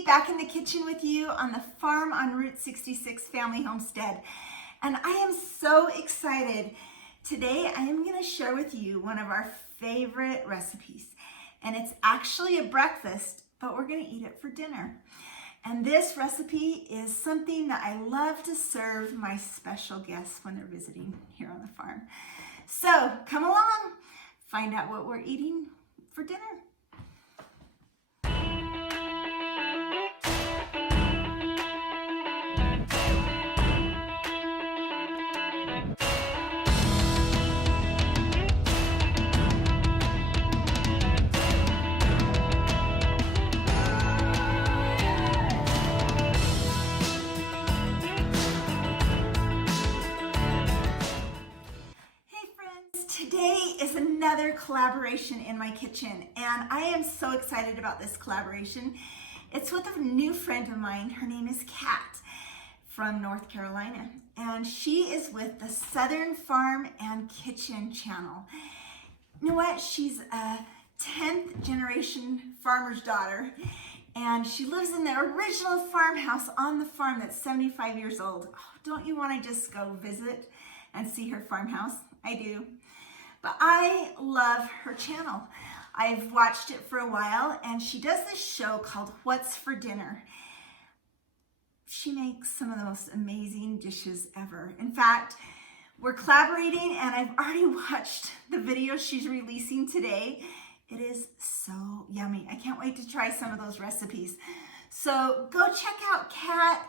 Cindy, back in the kitchen with you on the farm on Route 66 Family Homestead. And I am so excited. Today I am going to share with you one of our favorite recipes. And it's actually a breakfast, but we're going to eat it for dinner. And this recipe is something that I love to serve my special guests when they're visiting here on the farm. So come along, find out what we're eating for dinner. Today is another collaboration in my kitchen, and I am so excited about this collaboration. It's with a new friend of mine. Her name is Kat from North Carolina, and she is with the Southern Farm and Kitchen channel. You know what? She's a 10th generation farmer's daughter, and she lives in the original farmhouse on the farm that's 75 years old. Oh, don't you want to just go visit and see her farmhouse? I do. But I love her channel. I've watched it for a while, and she does this show called What's for Dinner. She makes some of the most amazing dishes ever. In fact, we're collaborating, and I've already watched the video she's releasing today. It is so yummy. I can't wait to try some of those recipes. So go check out Kat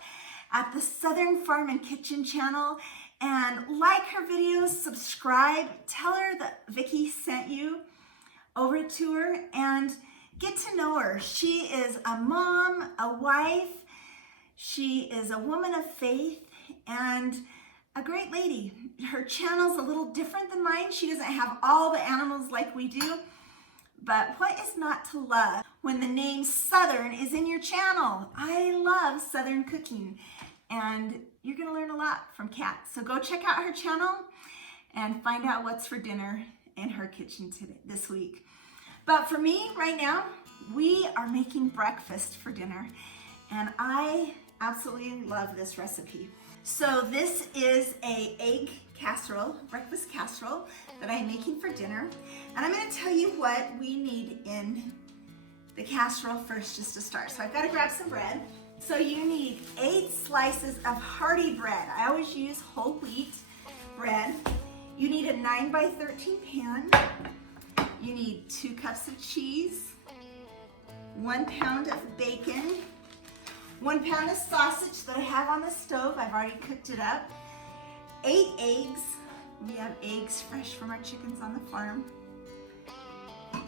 at the Southern Farm and Kitchen channel, and like her videos, subscribe, tell her that Vicki sent you over to her, and get to know her. She is a mom, a wife, she is a woman of faith, and a great lady. Her channel's a little different than mine. She doesn't have all the animals like we do, but what is not to love when the name Southern is in your channel? I love Southern cooking, and you're gonna learn a lot from Kat. So go check out her channel and find out what's for dinner in her kitchen today, this week. But for me right now, we are making breakfast for dinner, and I absolutely love this recipe. So this is a egg casserole, breakfast casserole that I'm making for dinner. And I'm gonna tell you what we need in the casserole first just to start. So I've gotta grab some bread. So you need 8 slices of hearty bread. I always use whole wheat bread. You need a 9 by 13 pan. You need 2 cups of cheese, 1 pound of bacon, 1 pound of sausage that I have on the stove. I've already cooked it up. 8 eggs. We have eggs fresh from our chickens on the farm.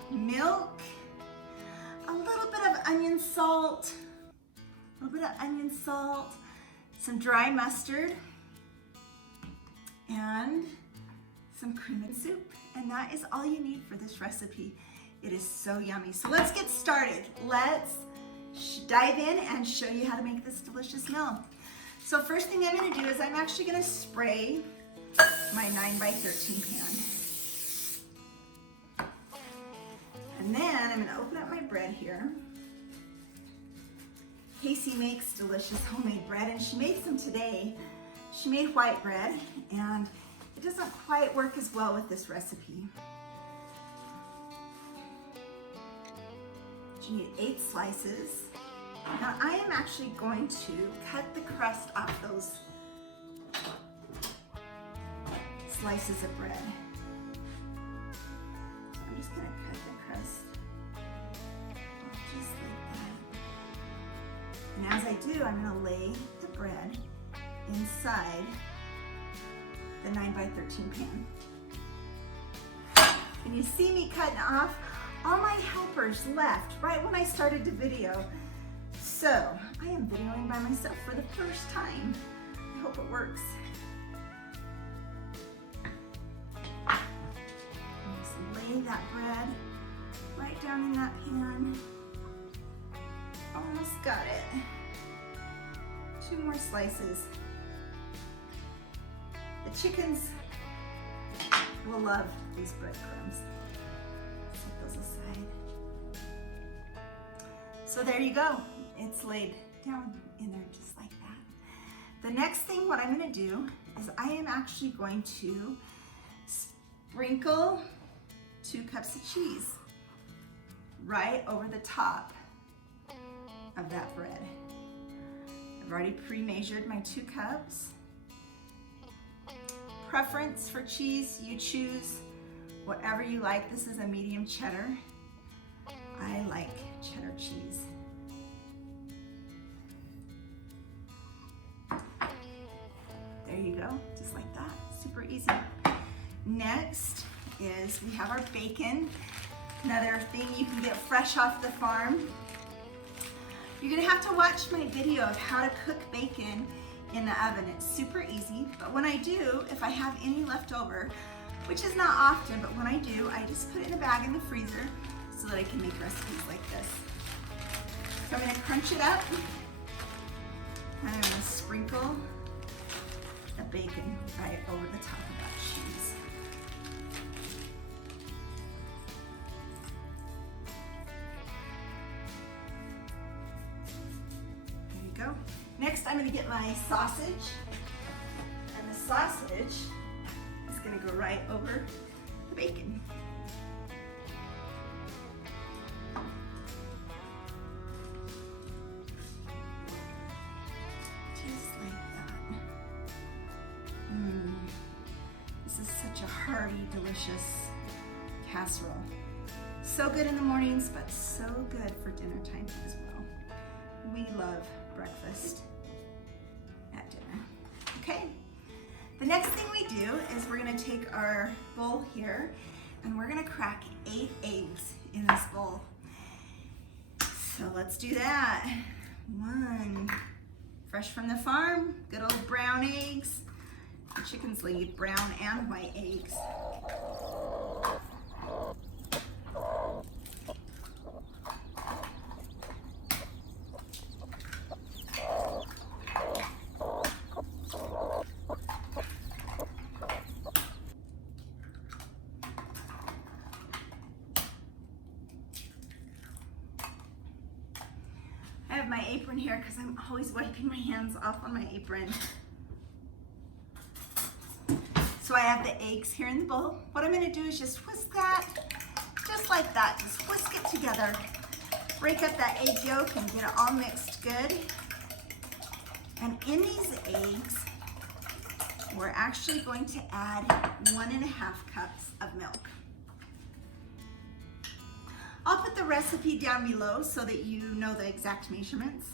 Milk, a little bit of onion salt, some dry mustard, and some cream and soup. And that is all you need for this recipe. It is so yummy. So let's get started. Let's dive in and show you how to make this delicious meal. So first thing I'm gonna do is I'm actually gonna spray my 9 by 13 pan. And then I'm gonna open up my bread here. Casey makes delicious homemade bread, and she made some today. She made white bread, and it doesn't quite work as well with this recipe. You need 8 slices. Now I am actually going to cut the crust off those slices of bread. So I'm just gonna cut the crust just like that. And as I do, I'm gonna lay the bread inside the 9 by 13 pan. Can you see me cutting off? All my helpers left right when I started the video. So I am videoing by myself for the first time. I hope it works. Just lay that bread right down in that pan. Almost got it. 2 more slices. The chickens will love these breadcrumbs. Set those aside. So there you go. it's laid down in there just like that. The next thing, what I'm gonna do is I am actually going to sprinkle 2 cups of cheese right over the top of that bread. I've already pre-measured my 2 cups. Preference for cheese, you choose whatever you like. This is a medium cheddar. I like cheddar cheese. There you go, just like that, super easy. Next is we have our bacon. Another thing you can get fresh off the farm. You're gonna have to watch my video of how to cook bacon in the oven. It's super easy, but when I do, if I have any left over, which is not often, but when I do, I just put it in a bag in the freezer so that I can make recipes like this. So I'm gonna crunch it up, and I'm gonna sprinkle the bacon right over the top of that cheese. There you go. Next, I'm gonna get my sausage, and the sausage is gonna go right over the bacon. Just like that. This is such a hearty, delicious casserole. So good in the mornings, but so good for dinner time as well. We love breakfast at dinner. Okay, the next thing we do is we're gonna take our bowl here and we're gonna crack 8 eggs in this bowl. So let's do that. 1, fresh from the farm, good old brown eggs. The chickens lay brown and white eggs. I have my apron here because I'm always wiping my hands off on my apron. So I have the eggs here in the bowl. What I'm gonna do is just whisk that, just like that. Just whisk it together. Break up that egg yolk and get it all mixed good. And in these eggs, we're actually going to add 1.5 cups of milk. I'll put the recipe down below so that you know the exact measurements.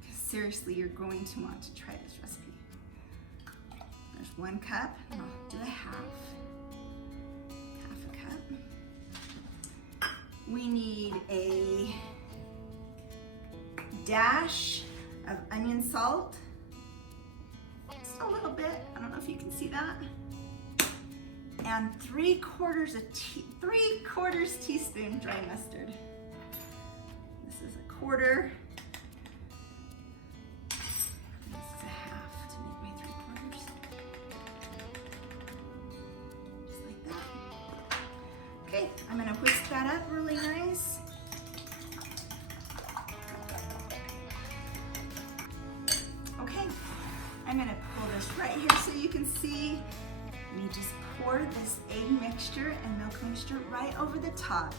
Because seriously, you're going to want to try this recipe. There's 1 cup, and I'll do a half a cup. We need a dash of onion salt, just a little bit, I don't know if you can see that, and 3/4 teaspoon dry mustard. This is 1/4. This is a half to make my 3/4. Just like that. Okay, I'm gonna whisk that up really nice. Okay, I'm gonna pull this right here so you can see. We just pour this egg mixture and milk mixture right over the top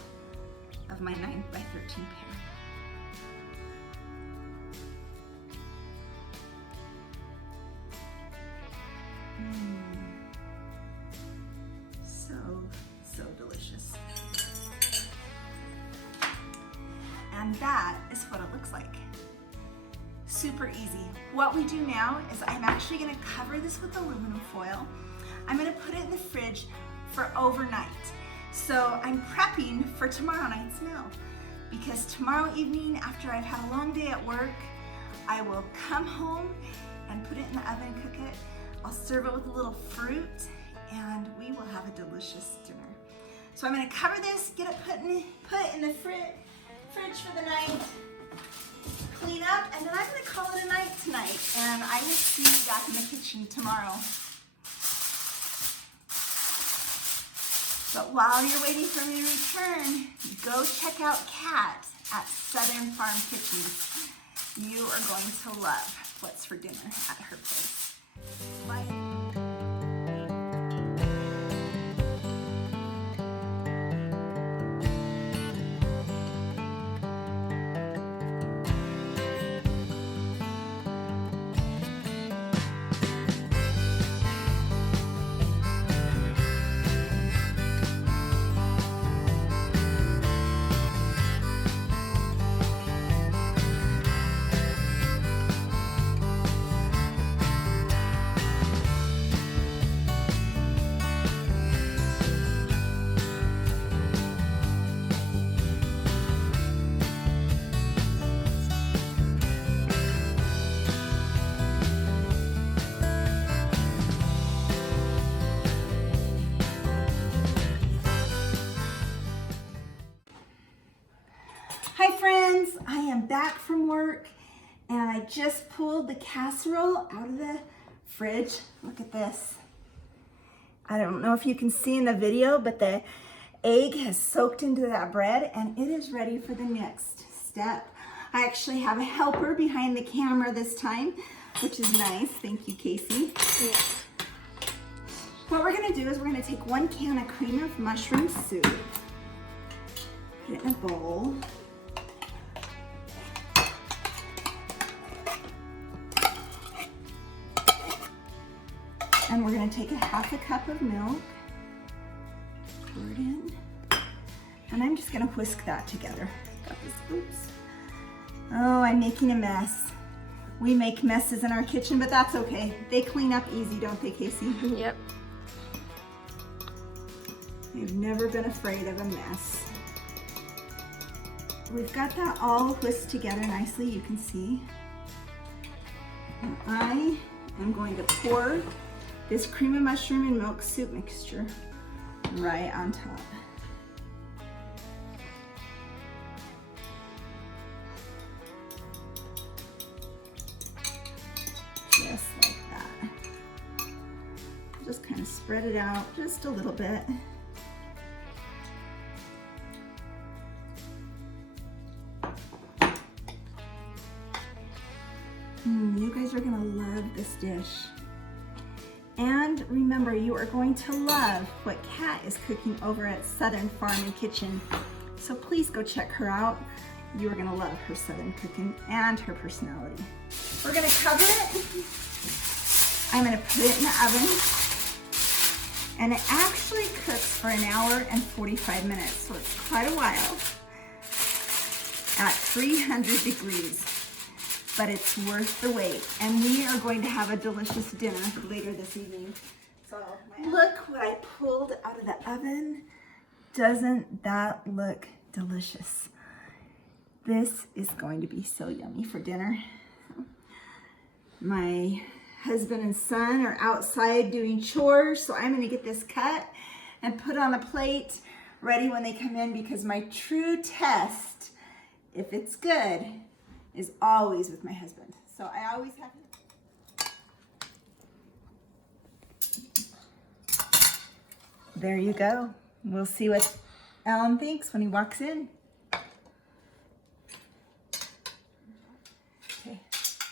of my 9x13 pan. So delicious. And that is what it looks like. Super easy. What we do now is I'm actually gonna cover this with aluminum foil. I'm gonna put it in the fridge for overnight. So I'm prepping for tomorrow night's meal, because tomorrow evening, after I've had a long day at work, I will come home and put it in the oven and cook it. I'll serve it with a little fruit, and we will have a delicious dinner. So I'm gonna cover this, get it put in the fridge for the night, clean up, and then I'm gonna call it a night tonight, and I will see you back in the kitchen tomorrow. But while you're waiting for me to return, go check out Kat at Southern Farm Kitchens. You are going to love what's for dinner at her place. Hi friends, I am back from work and I just pulled the casserole out of the fridge. Look at this. I don't know if you can see in the video, but the egg has soaked into that bread and it is ready for the next step. I actually have a helper behind the camera this time, which is nice. Thank you, Casey. Yeah. What we're gonna do is we're gonna take 1 can of cream of mushroom soup, put it in a bowl. And we're going to take a 1/2 cup of milk, pour it in, and I'm just going to whisk that together. Got this, oops. Oh, I'm making a mess. We make messes in our kitchen, but that's okay. They clean up easy, don't they, Casey? Yep. I've never been afraid of a mess. We've got that all whisked together nicely, you can see. And I am going to pour this cream of mushroom and milk soup mixture right on top. Just like that. Just kind of spread it out just a little bit. You guys are gonna love this dish. And remember, you are going to love what Kat is cooking over at Southern Farm and Kitchen. So please go check her out. You are gonna love her Southern cooking and her personality. We're gonna cover it. I'm gonna put it in the oven. And it actually cooks for 1 hour and 45 minutes, so it's quite a while at 300 degrees. But it's worth the wait. And we are going to have a delicious dinner later this evening. So look what I pulled out of the oven. Doesn't that look delicious? This is going to be so yummy for dinner. My husband and son are outside doing chores, so I'm gonna get this cut and put on a plate ready when they come in, because my true test, if it's good, is always with my husband. So I always have to. There you go. We'll see what Alan thinks when he walks in.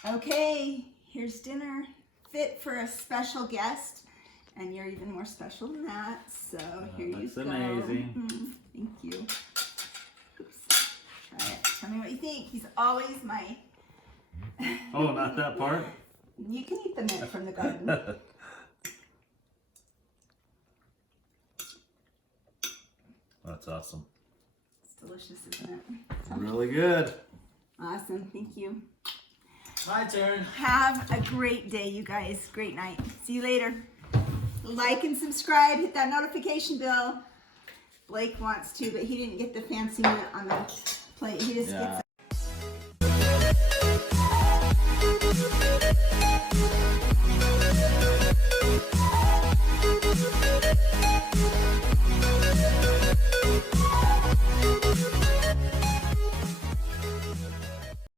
Okay, here's dinner fit for a special guest, and you're even more special than that. So here you go. That's amazing. Thank you. Try it. Tell me what you think. He's always my... Oh, not that part? You can eat the mint from the garden. That's awesome. It's delicious, isn't it? Really good. Awesome. Thank you. My turn. Have a great day, you guys. Great night. See you later. Like and subscribe. Hit that notification bell. Blake wants to, but he didn't get the fancy mint on the plate. He just gets